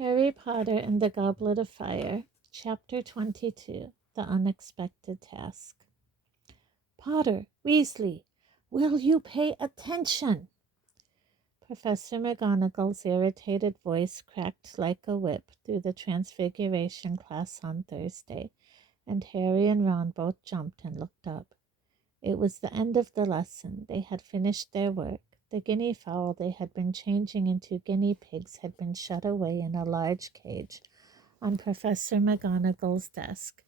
Harry Potter and the Goblet of Fire, Chapter 22, The Unexpected Task. Potter, Weasley, will you pay attention? Professor McGonagall's irritated voice cracked like a whip through the Transfiguration class on Thursday, and Harry and Ron both jumped and looked up. It was the end of the lesson. They had finished their work. The guinea fowl they had been changing into guinea pigs had been shut away in a large cage on Professor McGonagall's desk.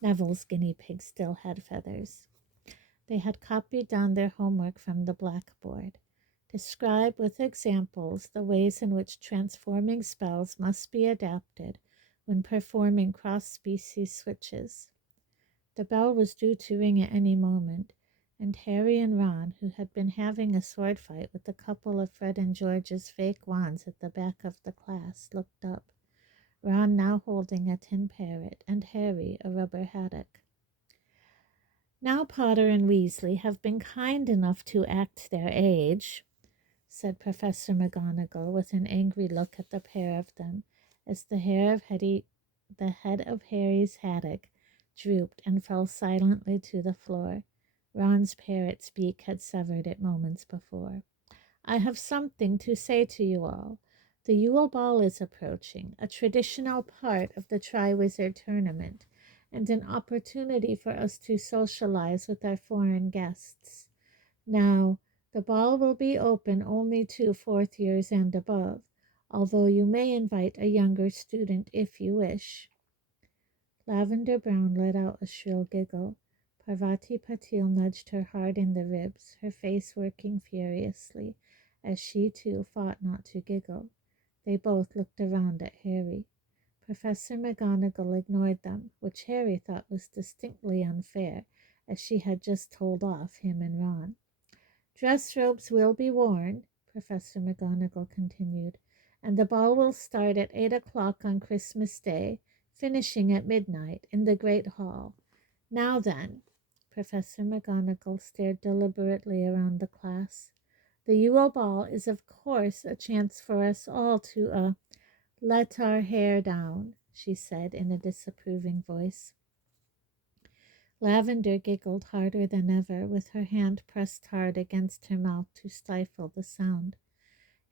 Neville's guinea pig still had feathers. They had copied down their homework from the blackboard. Describe with examples the ways in which transforming spells must be adapted when performing cross-species switches. The bell was due to ring at any moment, and Harry and Ron, who had been having a sword fight with a couple of Fred and George's fake wands at the back of the class, looked up. Ron now holding a tin parrot, and Harry a rubber haddock. Now Potter and Weasley have been kind enough to act their age, said Professor McGonagall with an angry look at the pair of them, as the head of Harry's haddock drooped and fell silently to the floor. Ron's parrot's beak had severed it moments before. I have something to say to you all. The Yule Ball is approaching, a traditional part of the Triwizard Tournament, and an opportunity for us to socialize with our foreign guests. Now, the ball will be open only to fourth years and above, although you may invite a younger student if you wish. Lavender Brown let out a shrill giggle. Parvati Patil nudged her hard in the ribs, her face working furiously, as she too fought not to giggle. They both looked around at Harry. Professor McGonagall ignored them, which Harry thought was distinctly unfair, as she had just told off him and Ron. Dress robes will be worn, Professor McGonagall continued, and the ball will start at 8 o'clock on Christmas Day, finishing at midnight in the Great Hall. Now then, Professor McGonagall stared deliberately around the class. The Yule Ball is of course a chance for us all to, let our hair down, she said in a disapproving voice. Lavender giggled harder than ever, with her hand pressed hard against her mouth to stifle the sound.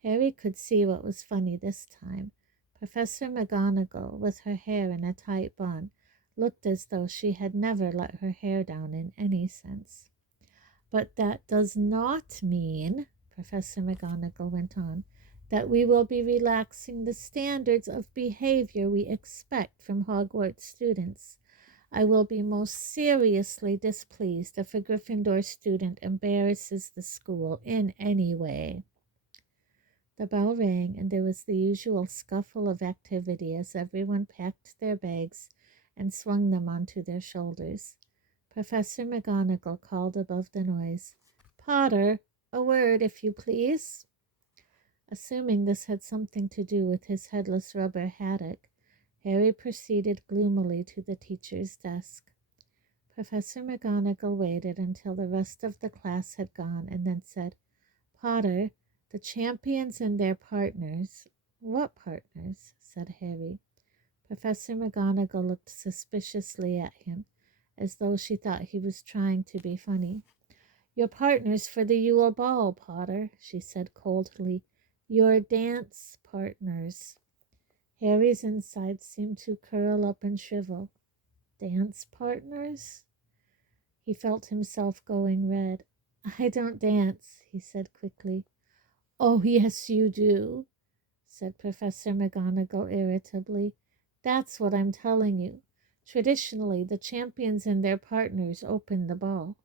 Harry could see what was funny this time. Professor McGonagall, with her hair in a tight bun, looked as though she had never let her hair down in any sense. But that does not mean, Professor McGonagall went on, that we will be relaxing the standards of behavior we expect from Hogwarts students. I will be most seriously displeased if a Gryffindor student embarrasses the school in any way. The bell rang, and there was the usual scuffle of activity as everyone packed their bags and swung them onto their shoulders. Professor McGonagall called above the noise, Potter, a word, if you please. Assuming this had something to do with his headless rubber haddock, Harry proceeded gloomily to the teacher's desk. Professor McGonagall waited until the rest of the class had gone and then said, Potter, the champions and their partners. What partners? Said Harry. Professor McGonagall looked suspiciously at him, as though she thought he was trying to be funny. Your partners for the Yule Ball, Potter, she said coldly. Your dance partners. Harry's insides seemed to curl up and shrivel. Dance partners? He felt himself going red. I don't dance, he said quickly. Oh, yes, you do, said Professor McGonagall irritably. That's what I'm telling you. Traditionally, the champions and their partners open the ball.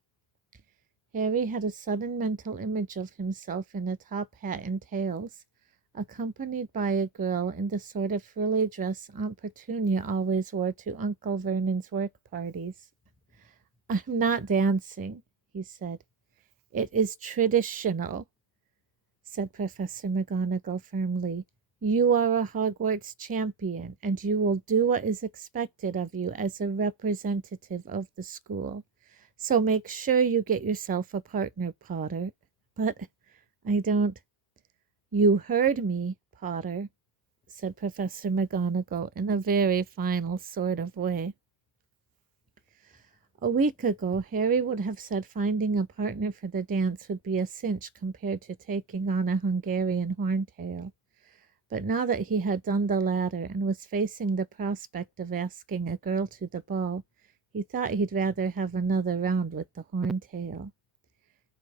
Harry had a sudden mental image of himself in a top hat and tails, accompanied by a girl in the sort of frilly dress Aunt Petunia always wore to Uncle Vernon's work parties. I'm not dancing, he said. It is traditional, said Professor McGonagall firmly. You are a Hogwarts champion, and you will do what is expected of you as a representative of the school. So make sure you get yourself a partner, Potter. But I don't... You heard me, Potter, said Professor McGonagall in a very final sort of way. A week ago, Harry would have said finding a partner for the dance would be a cinch compared to taking on a Hungarian horntail. But now that he had done the latter and was facing the prospect of asking a girl to the ball, he thought he'd rather have another round with the horntail.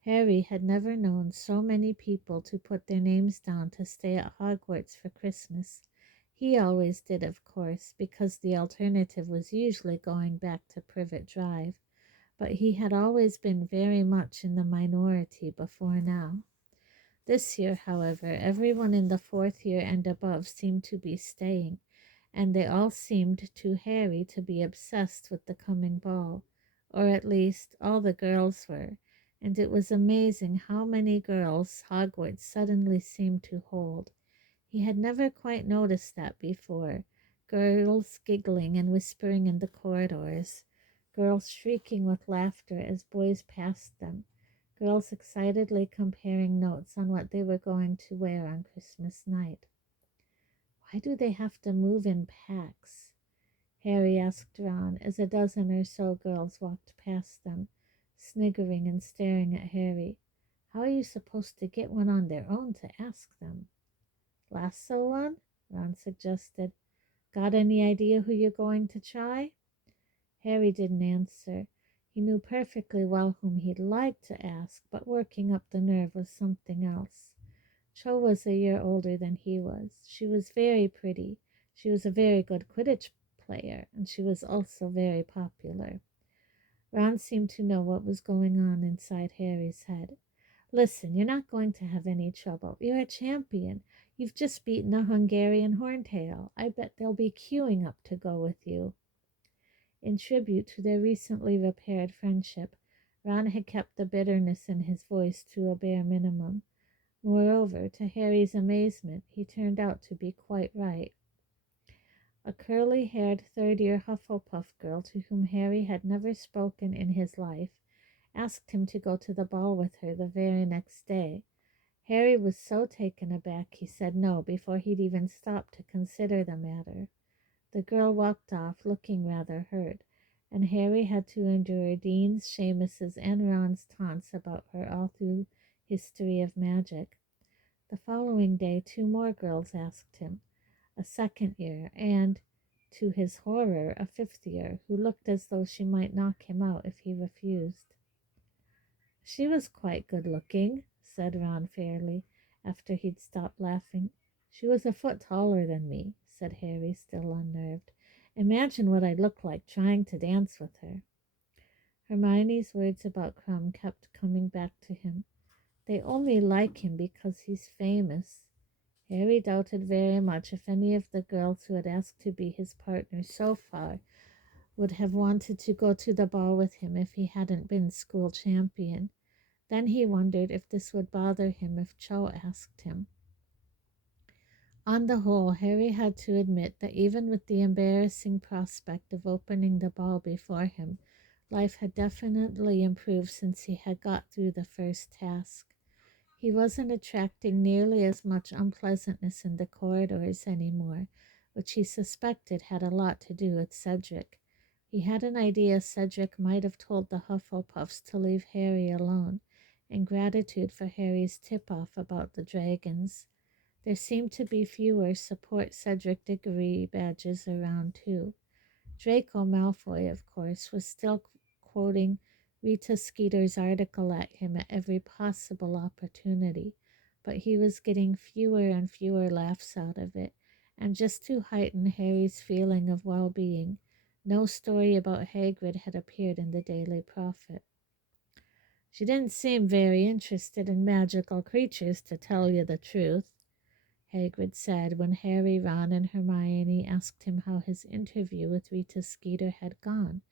Harry had never known so many people to put their names down to stay at Hogwarts for Christmas. He always did, of course, because the alternative was usually going back to Privet Drive, but he had always been very much in the minority before now. This year, however, everyone in the fourth year and above seemed to be staying, and they all seemed to Harry to be obsessed with the coming ball, or at least all the girls were, and it was amazing how many girls Hogwarts suddenly seemed to hold. He had never quite noticed that before. Girls giggling and whispering in the corridors, girls shrieking with laughter as boys passed them, girls excitedly comparing notes on what they were going to wear on Christmas night. Why do they have to move in packs? Harry asked Ron as a dozen or so girls walked past them, sniggering and staring at Harry. How are you supposed to get one on their own to ask them? Lasso one? Ron suggested. Got any idea who you're going to try? Harry didn't answer. He knew perfectly well whom he'd like to ask, but working up the nerve was something else. Cho was a year older than he was. She was very pretty. She was a very good Quidditch player, and she was also very popular. Ron seemed to know what was going on inside Harry's head. Listen, you're not going to have any trouble. You're a champion. You've just beaten a Hungarian horntail. I bet they'll be queuing up to go with you. In tribute to their recently repaired friendship, Ron had kept the bitterness in his voice to a bare minimum. Moreover, to Harry's amazement, he turned out to be quite right. A curly-haired third-year Hufflepuff girl to whom Harry had never spoken in his life asked him to go to the ball with her the very next day. Harry was so taken aback he said no before he'd even stopped to consider the matter. The girl walked off, looking rather hurt, and Harry had to endure Dean's, Seamus's, and Ron's taunts about her all through History of Magic. The following day, 2 more girls asked him, a second year, and, to his horror, a 5th year, who looked as though she might knock him out if he refused. She was quite good-looking, said Ron fairly, after he'd stopped laughing. She was a foot taller than me, said Harry, still unnerved. Imagine what I'd look like trying to dance with her. Hermione's words about Krum kept coming back to him. They only like him because he's famous. Harry doubted very much if any of the girls who had asked to be his partner so far would have wanted to go to the ball with him if he hadn't been school champion. Then he wondered if this would bother him if Cho asked him. On the whole, Harry had to admit that even with the embarrassing prospect of opening the ball before him, life had definitely improved since he had got through the first task. He wasn't attracting nearly as much unpleasantness in the corridors anymore, which he suspected had a lot to do with Cedric. He had an idea Cedric might have told the Hufflepuffs to leave Harry alone, in gratitude for Harry's tip-off about the dragons. There seemed to be fewer support Cedric Diggory badges around, too. Draco Malfoy, of course, was still quoting Rita Skeeter's article at him at every possible opportunity, but he was getting fewer and fewer laughs out of it, and just to heighten Harry's feeling of well-being, no story about Hagrid had appeared in the Daily Prophet. She didn't seem very interested in magical creatures, to tell you the truth, Hagrid said when Harry, Ron, and Hermione asked him how his interview with Rita Skeeter had gone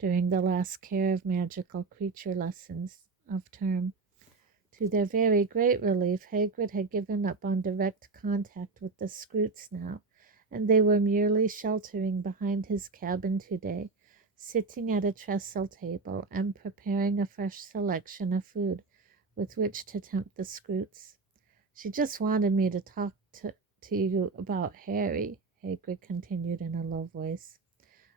during the last Care of Magical Creature lessons of term. To their very great relief, Hagrid had given up on direct contact with the Scroots now, and they were merely sheltering behind his cabin today, sitting at a trestle table and preparing a fresh selection of food with which to tempt the Scroots. She just wanted me to talk to you about Harry, Hagrid continued in a low voice.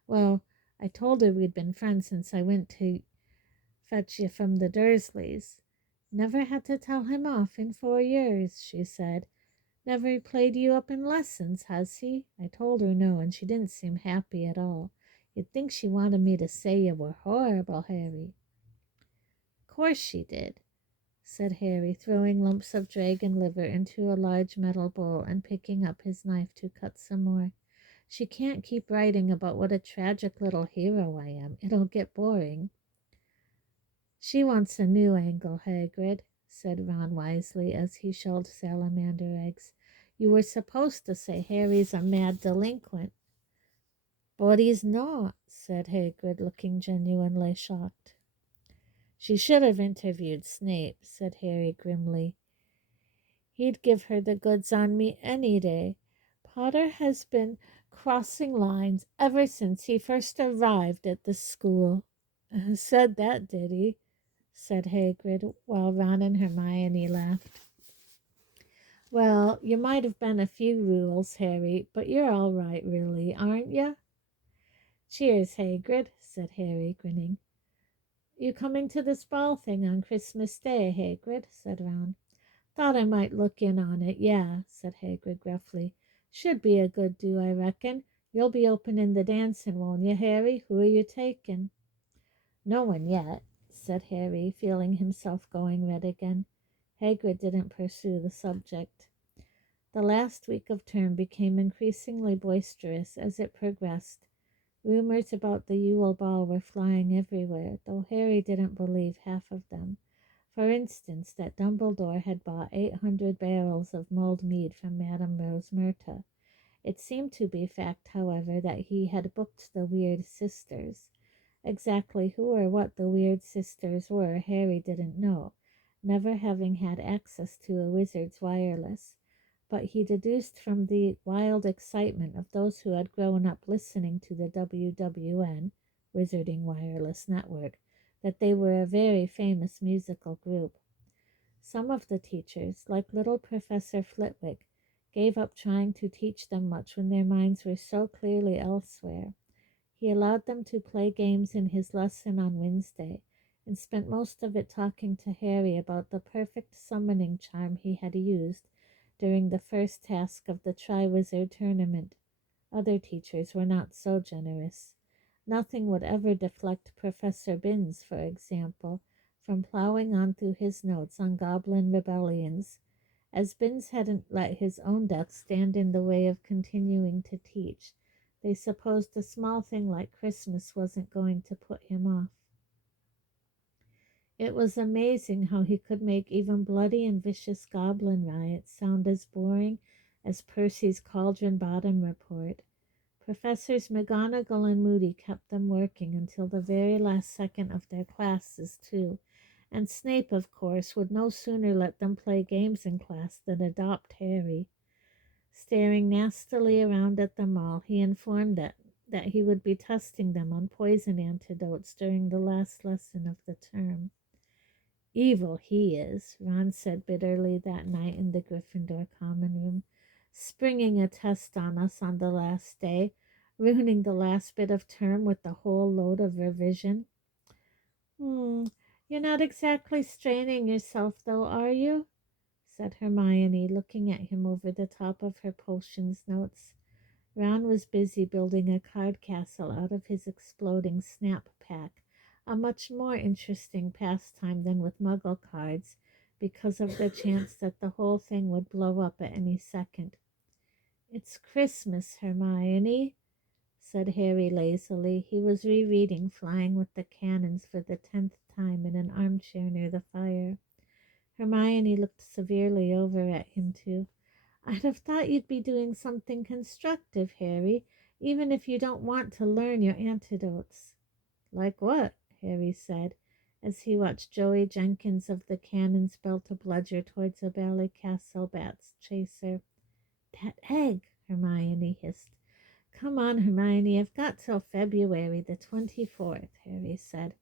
Well, I told her we'd been friends since I went to fetch you from the Dursleys. Never had to tell him off in 4 years, she said. Never played you up in lessons, has he? I told her no, and she didn't seem happy at all. You'd think she wanted me to say you were horrible, Harry. Course she did, said Harry, throwing lumps of dragon liver into a large metal bowl and picking up his knife to cut some more. She can't keep writing about what a tragic little hero I am. It'll get boring. She wants a new angle, Hagrid, said Ron wisely as he shelled salamander eggs. You were supposed to say Harry's a mad delinquent. But he's not, said Hagrid, looking genuinely shocked. She should have interviewed Snape, said Harry grimly. He'd give her the goods on me any day. Potter has been crossing lines ever since he first arrived at the school. Said that, did he? Said Hagrid, while Ron and Hermione laughed. Well, you might have been a few rules, Harry, but you're all right, really, aren't you? Cheers, Hagrid, said Harry, grinning. You coming to this ball thing on Christmas Day, Hagrid? Said Ron. Thought I might look in on it, yeah, said Hagrid gruffly. Should be a good do, I reckon. You'll be opening the dancing, won't you, Harry? Who are you taking? No one yet, said Harry, feeling himself going red again. Hagrid didn't pursue the subject. The last week of term became increasingly boisterous as it progressed. Rumors about the Yule Ball were flying everywhere, though Harry didn't believe half of them. For instance, that Dumbledore had bought 800 barrels of mulled mead from Madame Rose Myrta. It seemed to be fact, however, that he had booked the Weird Sisters. Exactly who or what the Weird Sisters were, Harry didn't know, never having had access to a wizard's wireless. But he deduced from the wild excitement of those who had grown up listening to the WWN, Wizarding Wireless Network, that they were a very famous musical group. Some of the teachers, like little Professor Flitwick, gave up trying to teach them much when their minds were so clearly elsewhere. He allowed them to play games in his lesson on Wednesday, and spent most of it talking to Harry about the perfect summoning charm he had used during the first task of the Triwizard Tournament. Other teachers were not so generous. Nothing would ever deflect Professor Binns, for example, from plowing on through his notes on goblin rebellions. As Binns hadn't let his own death stand in the way of continuing to teach, they supposed a small thing like Christmas wasn't going to put him off. It was amazing how he could make even bloody and vicious goblin riots sound as boring as Percy's Cauldron Bottom report. Professors McGonagall and Moody kept them working until the very last second of their classes, too, and Snape, of course, would no sooner let them play games in class than adopt Harry. Staring nastily around at them all, he informed them that he would be testing them on poison antidotes during the last lesson of the term. Evil he is, Ron said bitterly that night in the Gryffindor common room, springing a test on us on the last day, ruining the last bit of term with the whole load of revision. You're not exactly straining yourself, though, are you? Said Hermione, looking at him over the top of her potions notes. Ron was busy building a card castle out of his exploding snap pack, a much more interesting pastime than with Muggle cards, because of the chance that the whole thing would blow up at any second. It's Christmas, Hermione, said Harry lazily. He was rereading Flying with the Cannons for the 10th time in an armchair near the fire. Hermione looked severely over at him, too. I'd have thought you'd be doing something constructive, Harry, even if you don't want to learn your antidotes. Like what? Harry said, as he watched Joey Jenkins of the Cannons belt a bludger towards a Ballycastle bat's chaser. That egg, Hermione hissed. Come on, Hermione, I've got till February the 24th, Harry said.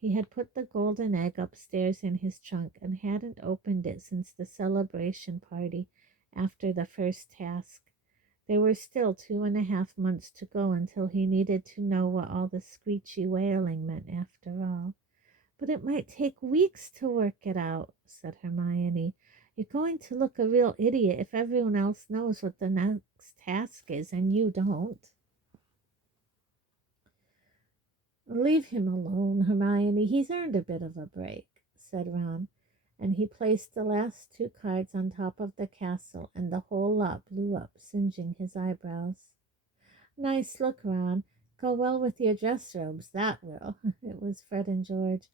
He had put the golden egg upstairs in his trunk and hadn't opened it since the celebration party after the first task. There were still 2.5 months to go until he needed to know what all the screechy wailing meant after all. But it might take weeks to work it out, said Hermione. You're going to look a real idiot if everyone else knows what the next task is and you don't. Leave him alone, Hermione. He's earned a bit of a break, said Ron, and he placed the last 2 cards on top of the castle, and the whole lot blew up, singeing his eyebrows. Nice look, Ron. Go well with your dress robes, that will. It was Fred and George.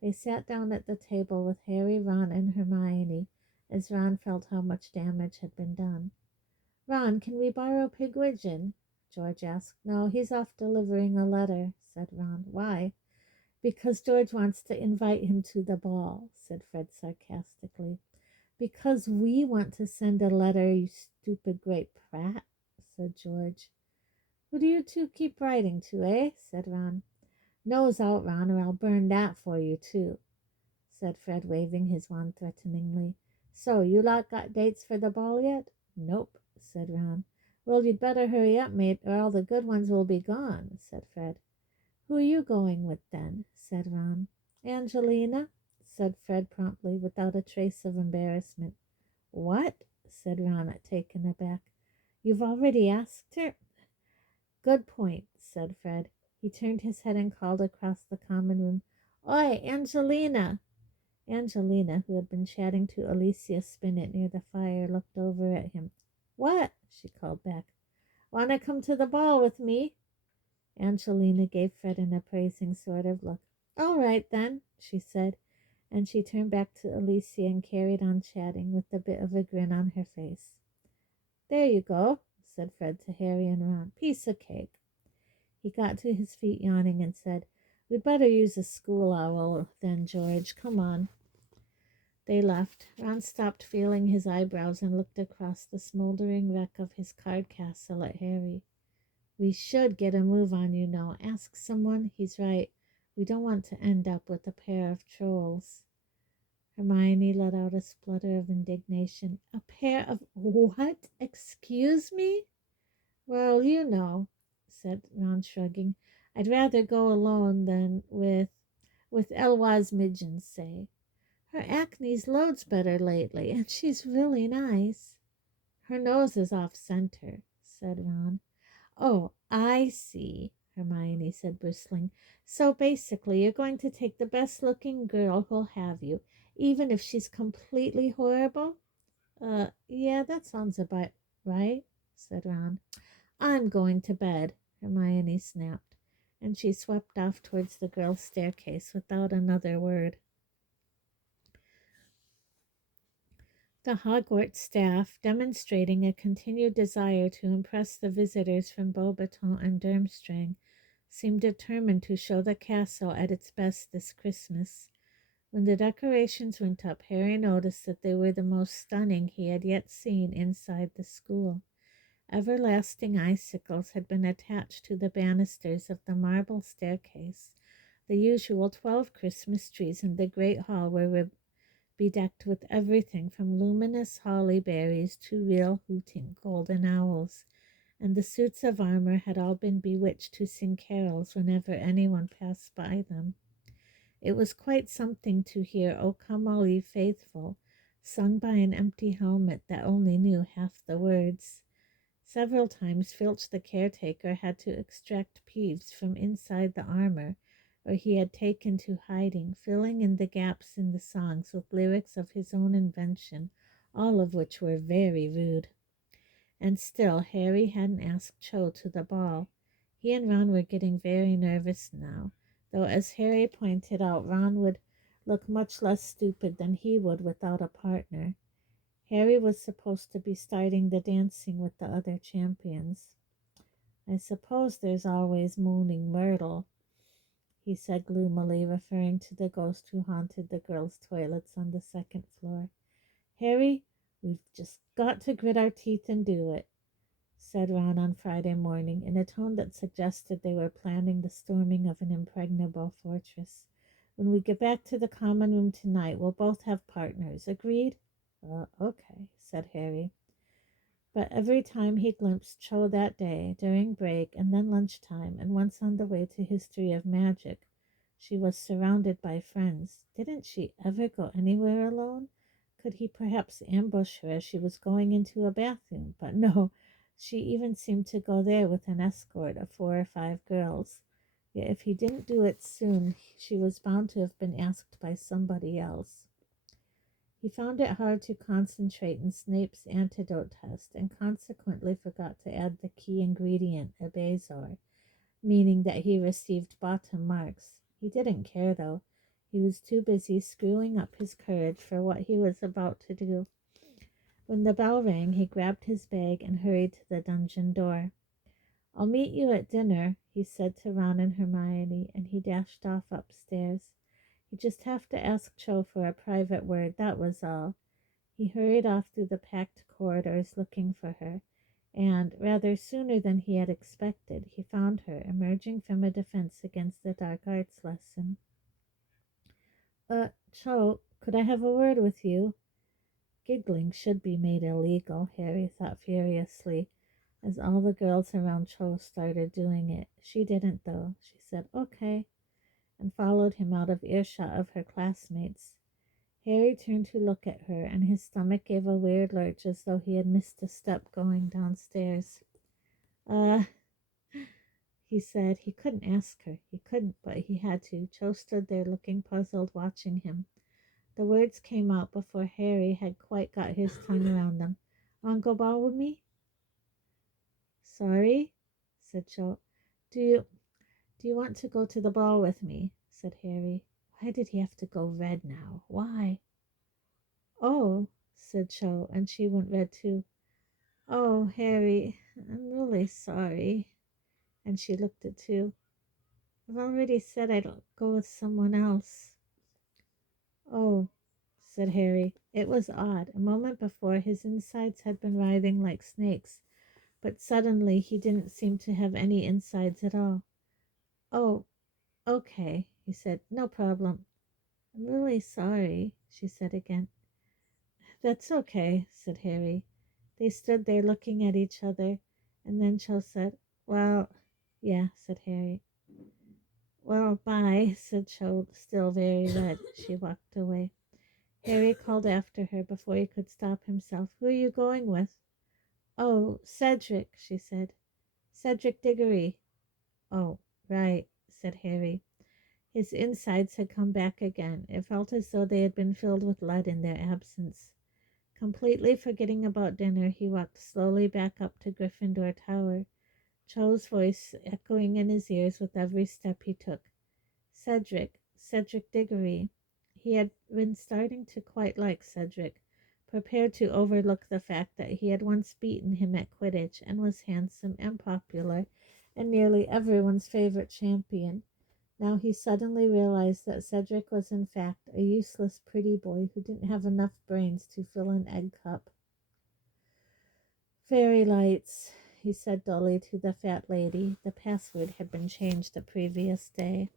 They sat down at the table with Harry, Ron, and Hermione, as Ron felt how much damage had been done. Ron, can we borrow Pigwidgeon? George asked. No, he's off delivering a letter, said Ron. Why? Because George wants to invite him to the ball, said Fred sarcastically. Because we want to send a letter, you stupid great prat, said George. Who do you two keep writing to, eh? Said Ron. Nose out, Ron, or I'll burn that for you, too, said Fred, waving his wand threateningly. So, you lot got dates for the ball yet? Nope, said Ron. Well, you'd better hurry up, mate, or all the good ones will be gone, said Fred. Who are you going with, then? Said Ron. Angelina, said Fred promptly, without a trace of embarrassment. What? Said Ron, taken aback. You've already asked her? Good point, said Fred. He turned his head and called across the common room. Oi, Angelina! Angelina, who had been chatting to Alicia Spinnet near the fire, looked over at him. What? She called back. Want to come to the ball with me? Angelina gave Fred an appraising sort of look. All right, then, she said, and she turned back to Alicia and carried on chatting with a bit of a grin on her face. There you go, said Fred to Harry and Ron. Piece of cake. He got to his feet yawning and said, We'd better use a school owl then, George. Come on. They left. Ron stopped feeling his eyebrows and looked across the smoldering wreck of his card castle at Harry. We should get a move on, you know. Ask someone. He's right. We don't want to end up with a pair of trolls. Hermione let out a splutter of indignation. A pair of what? Excuse me? Well, you know, said Ron, shrugging. I'd rather go alone than with Eloise Midgeon, say. Her acne's loads better lately, and she's really nice. Her nose is off center, said Ron. Oh, I see, Hermione said, bristling. So basically, you're going to take the best-looking girl who'll have you, even if she's completely horrible? Yeah, that sounds about right, said Ron. I'm going to bed, Hermione snapped, and she swept off towards the girls' staircase without another word. The Hogwarts staff, demonstrating a continued desire to impress the visitors from Beauxbaton and Durmstrang, seemed determined to show the castle at its best this Christmas. When the decorations went up, Harry noticed that they were the most stunning he had yet seen inside the school. Everlasting icicles had been attached to the banisters of the marble staircase. The usual 12 Christmas trees in the great hall were bedecked with everything from luminous holly berries to real hooting golden owls, and the suits of armor had all been bewitched to sing carols whenever anyone passed by them. It was quite something to hear O Come All Ye Faithful, sung by an empty helmet that only knew half the words. Several times Filch the caretaker had to extract Peeves from inside the armor, or he had taken to hiding, filling in the gaps in the songs with lyrics of his own invention, all of which were very rude. And still Harry hadn't asked Cho to the ball. He and Ron were getting very nervous now, though as Harry pointed out, Ron would look much less stupid than he would without a partner. Harry was supposed to be starting the dancing with the other champions. I suppose there's always Moaning Myrtle, he said gloomily, referring to the ghost who haunted the girls' toilets on the second floor. Harry, we've just got to grit our teeth and do it, said Ron on Friday morning, in a tone that suggested they were planning the storming of an impregnable fortress. When we get back to the common room tonight, we'll both have partners. Agreed? Okay, said Harry. But every time he glimpsed Cho that day, during break and then lunchtime, and once on the way to History of Magic, she was surrounded by friends. Didn't she ever go anywhere alone? Could he perhaps ambush her as she was going into a bathroom? But no, she even seemed to go there with an escort of 4 or 5 girls. Yet if he didn't do it soon, she was bound to have been asked by somebody else. He found it hard to concentrate in Snape's antidote test and consequently forgot to add the key ingredient, Abazor, meaning that he received bottom marks. He didn't care, though. He was too busy screwing up his courage for what he was about to do. When the bell rang, he grabbed his bag and hurried to the dungeon door. "I'll meet you at dinner," he said to Ron and Hermione, and he dashed off upstairs. He'd just have to ask Cho for a private word, that was all. He hurried off through the packed corridors looking for her, and, rather sooner than he had expected, he found her emerging from a defense against the dark arts lesson. Cho, could I have a word with you?" Giggling should be made illegal, Harry thought furiously, as all the girls around Cho started doing it. She didn't, though. She said, "Okay," and followed him out of earshot of her classmates. Harry turned to look at her, and his stomach gave a weird lurch as though he had missed a step going downstairs. He said. He couldn't ask her. He couldn't, but he had to. Cho stood there looking puzzled, watching him. The words came out before Harry had quite got his tongue around them. "Want to go ball with me?" "Sorry," said Cho. Do you want to go to the ball with me?" said Harry. Why did he have to go red now? Why? "Oh," said Cho, and she went red too. "Oh, Harry, I'm really sorry." And she looked at two. "I've already said I'd go with someone else." "Oh," said Harry. It was odd. A moment before, his insides had been writhing like snakes, but suddenly he didn't seem to have any insides at all. "Oh, okay," he said. "No problem." "I'm really sorry," she said again. "That's okay," said Harry. They stood there looking at each other, and then Cho said, "Well, yeah," said Harry. "Well, bye," said Cho, still very red. She walked away. Harry called after her before he could stop himself. "Who are you going with?" "Oh, Cedric," she said. "Cedric Diggory." "Oh, right," said Harry. His insides had come back again. It felt as though they had been filled with lead in their absence. Completely forgetting about dinner, he walked slowly back up to Gryffindor Tower, Cho's voice echoing in his ears with every step he took. Cedric Diggory. He had been starting to quite like Cedric, prepared to overlook the fact that he had once beaten him at Quidditch and was handsome and popular and nearly everyone's favorite champion. Now he suddenly realized that Cedric was in fact a useless pretty boy who didn't have enough brains to fill an egg cup. "Fairy lights," he said dully to the fat lady. The password had been changed the previous day.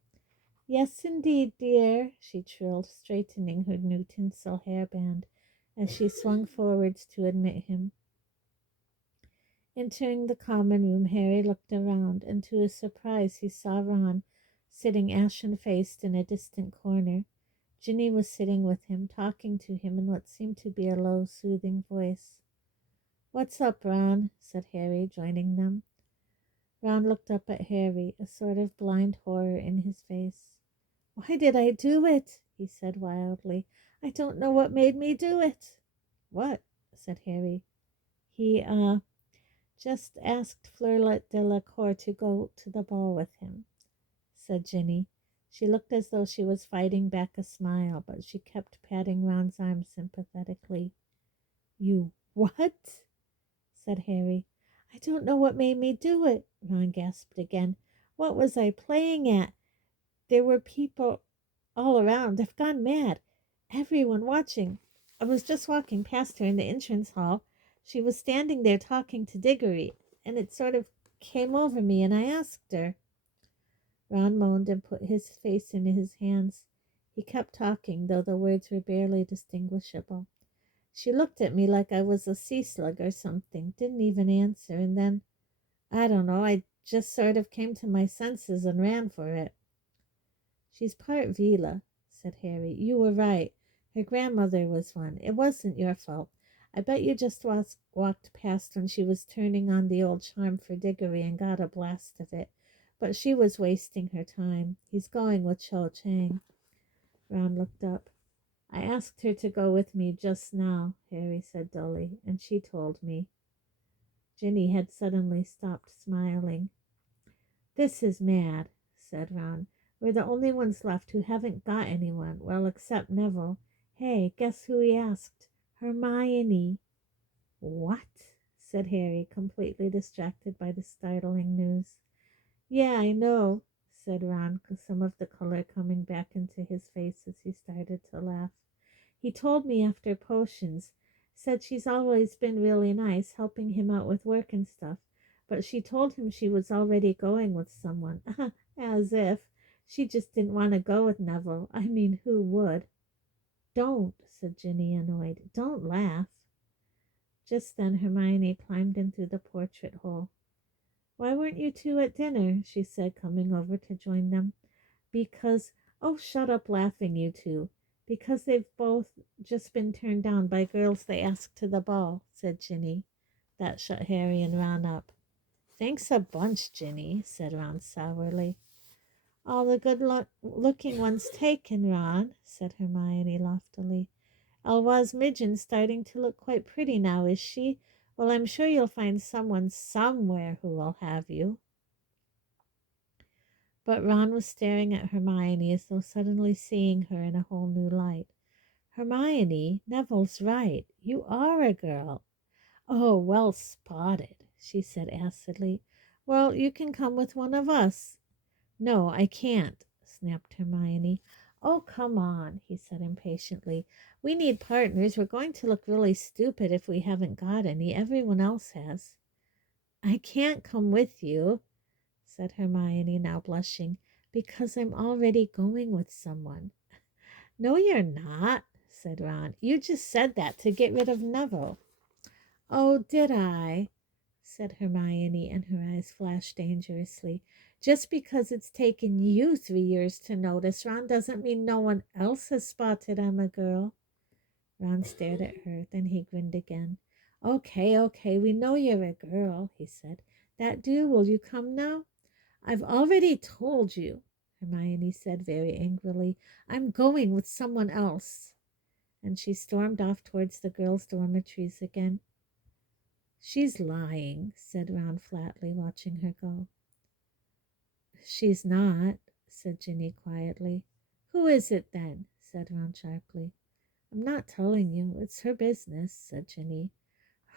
"Yes, indeed, dear," she trilled, straightening her new tinsel hairband as she swung forwards to admit him. Entering the common room, Harry looked around, and to his surprise he saw Ron sitting ashen-faced in a distant corner. Ginny was sitting with him, talking to him in what seemed to be a low, soothing voice. "What's up, Ron?" said Harry, joining them. Ron looked up at Harry, a sort of blind horror in his face. "Why did I do it?" he said wildly. "I don't know what made me do it." "What?" said Harry. He, just asked Fleur Delacour to go to the ball with him," said Ginny. She looked as though she was fighting back a smile, but she kept patting Ron's arm sympathetically. "You what?" said Harry. "I don't know what made me do it," Ron gasped again. "What was I playing at? There were people all around. I've gone mad. Everyone watching. I was just walking past her in the entrance hall. She was standing there talking to Diggory, and it sort of came over me, and I asked her." Ron moaned and put his face in his hands. He kept talking, though the words were barely distinguishable. She looked at me like I was a sea slug or something, didn't even answer, and then, I don't know, I just sort of came to my senses and ran for it. She's part Vila, said Harry. You were right. Her grandmother was one. It wasn't your fault. I bet you just walked past when she was turning on the old charm for Diggory and got a blast of it. But she was wasting her time. He's going with Cho Chang. Ron looked up. I asked her to go with me just now, Harry said dully, and she told me. Ginny had suddenly stopped smiling. This is mad, said Ron. We're the only ones left who haven't got anyone. Well, except Neville. Hey, guess who he asked? Hermione. What? Said Harry, completely distracted by the startling news. Yeah, I know, said Ron, some of the color coming back into his face as he started to laugh. He told me after potions. Said she's always been really nice, helping him out with work and stuff. But she told him she was already going with someone. As if. She just didn't want to go with Neville. I mean, who would? Don't, said Ginny, annoyed. Don't laugh. Just then Hermione climbed in through the portrait hole. Why weren't you two at dinner? She said, coming over to join them. Because, oh, shut up laughing, you two. Because they've both just been turned down by girls they asked to the ball, said Ginny. That shut Harry and Ron up. Thanks a bunch, Ginny, said Ron sourly. All the good-looking ones taken, Ron, said Hermione loftily. Elwha's Midgen's starting to look quite pretty now, is she? Well, I'm sure you'll find someone somewhere who will have you. But Ron was staring at Hermione as though suddenly seeing her in a whole new light. Hermione, Neville's right. You are a girl. Oh, well spotted, she said acidly. Well, you can come with one of us. No, I can't, snapped Hermione. Oh, come on, he said impatiently. We need partners. We're going to look really stupid if we haven't got any. Everyone else has. I can't come with you, said Hermione, now blushing, because I'm already going with someone. No, you're not, said Ron. You just said that to get rid of Neville. Oh, did I? Said Hermione, and her eyes flashed dangerously. Just because it's taken you 3 years to notice, Ron, doesn't mean no one else has spotted I'm a girl. Ron stared at her, then he grinned again. Okay, we know you're a girl, he said. That do, will you come now? I've already told you, Hermione said very angrily. I'm going with someone else. And she stormed off towards the girls' dormitories again. She's lying, said Ron flatly, watching her go. She's not, said Ginny quietly. Who is it then? Said Ron sharply. I'm not telling you. It's her business, said Ginny.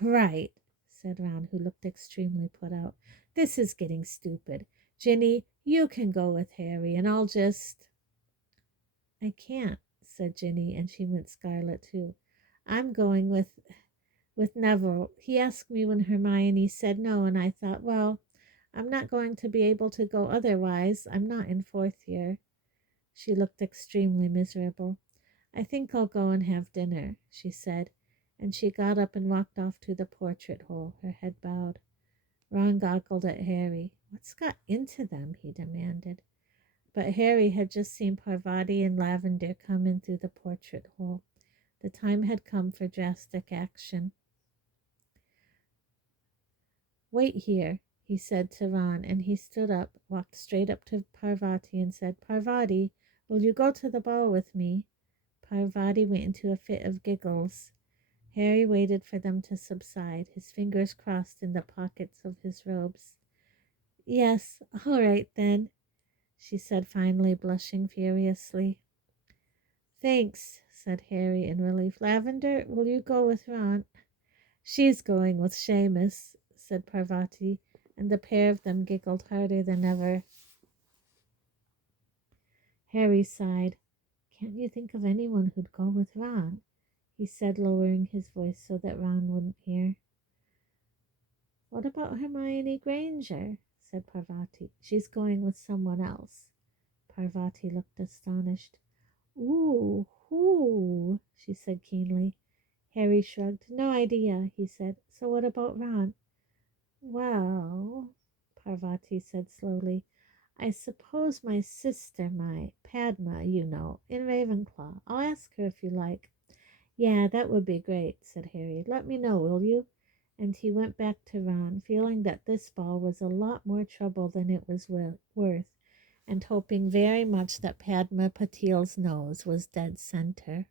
Right, said Ron, who looked extremely put out. This is getting stupid. Ginny, you can go with Harry, and I'll just... I can't, said Ginny, and she went scarlet too. I'm going with Neville. He asked me when Hermione said no, and I thought, well, I'm not going to be able to go otherwise. I'm not in 4th year. She looked extremely miserable. I think I'll go and have dinner, she said, and she got up and walked off to the portrait hole, her head bowed. Ron goggled at Harry. What's got into them? He demanded. But Harry had just seen Parvati and Lavender come in through the portrait hole. The time had come for drastic action. Wait here, he said to Ron, and he stood up, walked straight up to Parvati and said, Parvati, will you go to the ball with me? Parvati went into a fit of giggles. Harry waited for them to subside, his fingers crossed in the pockets of his robes. Yes, all right then, she said finally, blushing furiously. Thanks, said Harry in relief. Lavender, will you go with Ron? She's going with Seamus, said Parvati, and the pair of them giggled harder than ever. Harry sighed. Can't you think of anyone who'd go with Ron? He said, lowering his voice so that Ron wouldn't hear. What about Hermione Granger? Said Parvati. She's going with someone else. Parvati looked astonished. Ooh, who? She said keenly. Harry shrugged. No idea, he said. So what about Ron? Well, Parvati said slowly, I suppose my sister might. Padma, you know, in Ravenclaw. I'll ask her if you like. Yeah, that would be great, said Harry. Let me know, will you? And he went back to Ron, feeling that this ball was a lot more trouble than it was worth, and hoping very much that Padma Patil's nose was dead center.